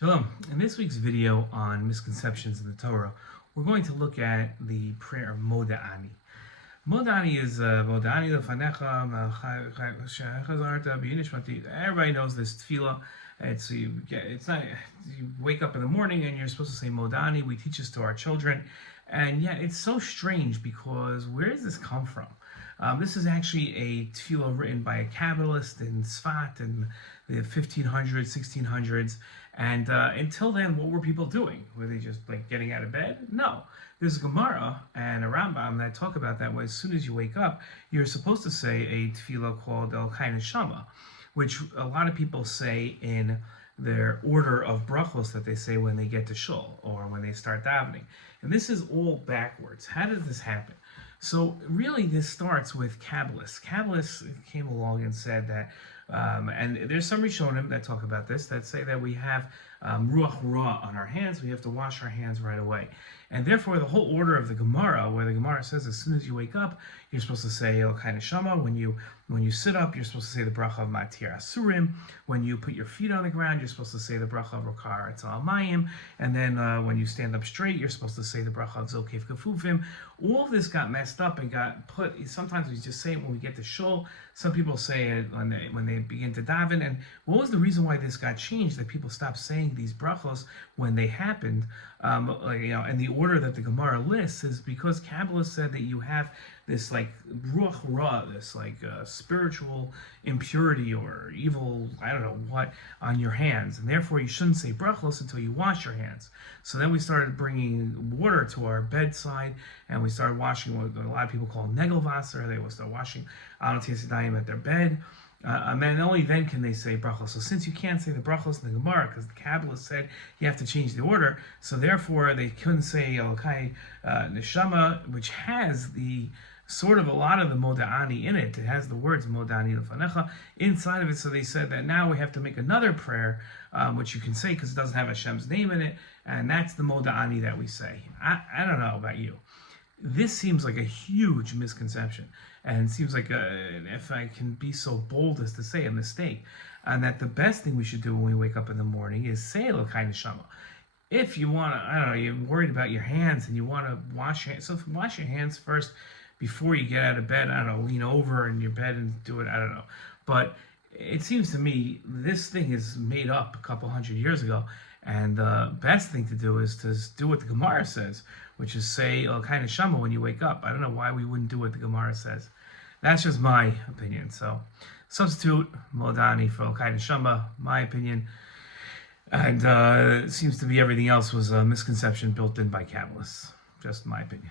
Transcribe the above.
Shalom. In this week's video on misconceptions in the Torah, we're going to look at the prayer of Modeh Ani. Modeh Ani is Modeh Ani lefanecha chazarta b'yinishmati. Everybody knows this tefillah. It's not. You wake up in the morning and you're supposed to say Modeh Ani. We teach this to our children, and yet it's so strange because where does this come from? This is actually a tefillah written by a Kabbalist in Sfat in the 1500s, 1600s. And until then, what were people doing? Were they just like getting out of bed? No. There's a Gemara and a Rambam that talk about that, where as soon as you wake up, you're supposed to say a tefillah called El Neshama, which a lot of people say in their order of brachos that they say when they get to shul or when they start davening. And this is all backwards. How did this happen? So really this starts with Kabbalists. Kabbalists came along and said that, and there's some Rishonim that talk about this, that say that we have ruach ra on our hands, we have to wash our hands right away. And therefore the whole order of the Gemara, where the Gemara says as soon as you wake up, you're supposed to say El Neshama. When you sit up, you're supposed to say the bracha of Matir Asurim. When you put your feet on the ground, you're supposed to say the bracha of Rokar Etzal Mayim. And then when you stand up straight, you're supposed to say the bracha of Zokef Kafufim. All of this got messed up and got put. Sometimes we just say it when we get to shul. Some people say it when they begin to daven. And what was the reason why this got changed? That people stopped saying these brachos when they happened. And the order that the Gemara lists is because Kabbalah said that you have this like ruach ra, this like spiritual impurity or evil, I don't know what, on your hands, and therefore you shouldn't say brachos until you wash your hands. So then we started bringing water to our bedside, and we started washing what a lot of people call negelvasser. They will start washing anotis yadayim at their bed. And then only then can they say brachos. So since you can't say the brachos in the Gemara, because the Kabbalah said you have to change the order, so therefore they couldn't say Elokai Neshama, which has the sort of a lot of the Modeh Ani in it. It has the words Modeh Ani lefanecha inside of it. So they said that now we have to make another prayer, which you can say because it doesn't have Hashem's name in it, and that's the Modeh Ani that we say. I don't know about you. This seems like a huge misconception, and it seems like if I can be so bold as to say a mistake, and that the best thing we should do when we wake up in the morning is say Elokai Neshama. If you want to, I don't know, you're worried about your hands and you want to wash your hands, so wash your hands first before you get out of bed. I don't know, lean over in your bed and do it, I don't know. But it seems to me this thing is made up a couple hundred years ago, and the best thing to do is to do what the Gemara says, which is say Elokai Neshama when you wake up. I don't know why we wouldn't do what the Gemara says. That's just my opinion. So substitute Modeh Ani for Elokai Neshama, my opinion. And it seems to be everything else was a misconception built in by Kabbalists. Just my opinion.